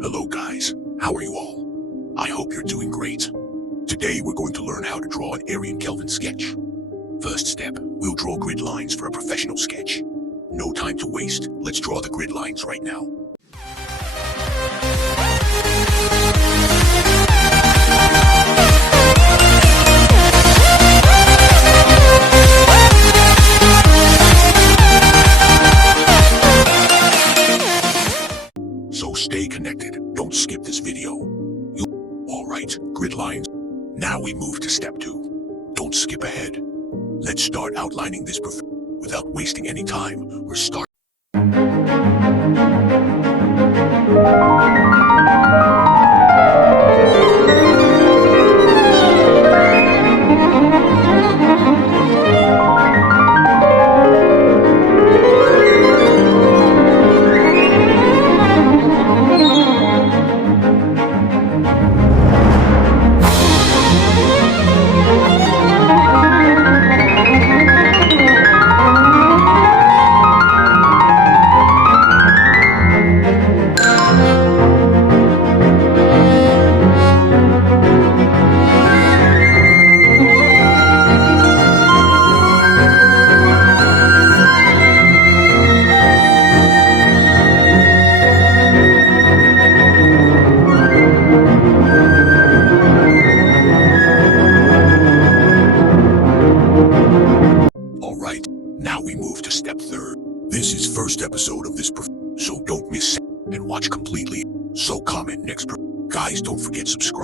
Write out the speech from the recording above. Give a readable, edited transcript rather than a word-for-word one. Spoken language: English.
Hello guys, how are you all? I hope you're doing great. Today we're going to learn how to draw an Aryan Kelvin sketch. First step, we'll draw grid lines for a professional sketch. No time to waste, let's draw the grid lines right now. So stay connected, don't skip this video. Alright, grid lines. Now we move to step 2. Don't skip ahead. Let's start outlining this without wasting any time. We're starting. Now we move to step 3. This is first episode of this so don't miss and watch completely. So comment next. Guys, don't forget subscribe.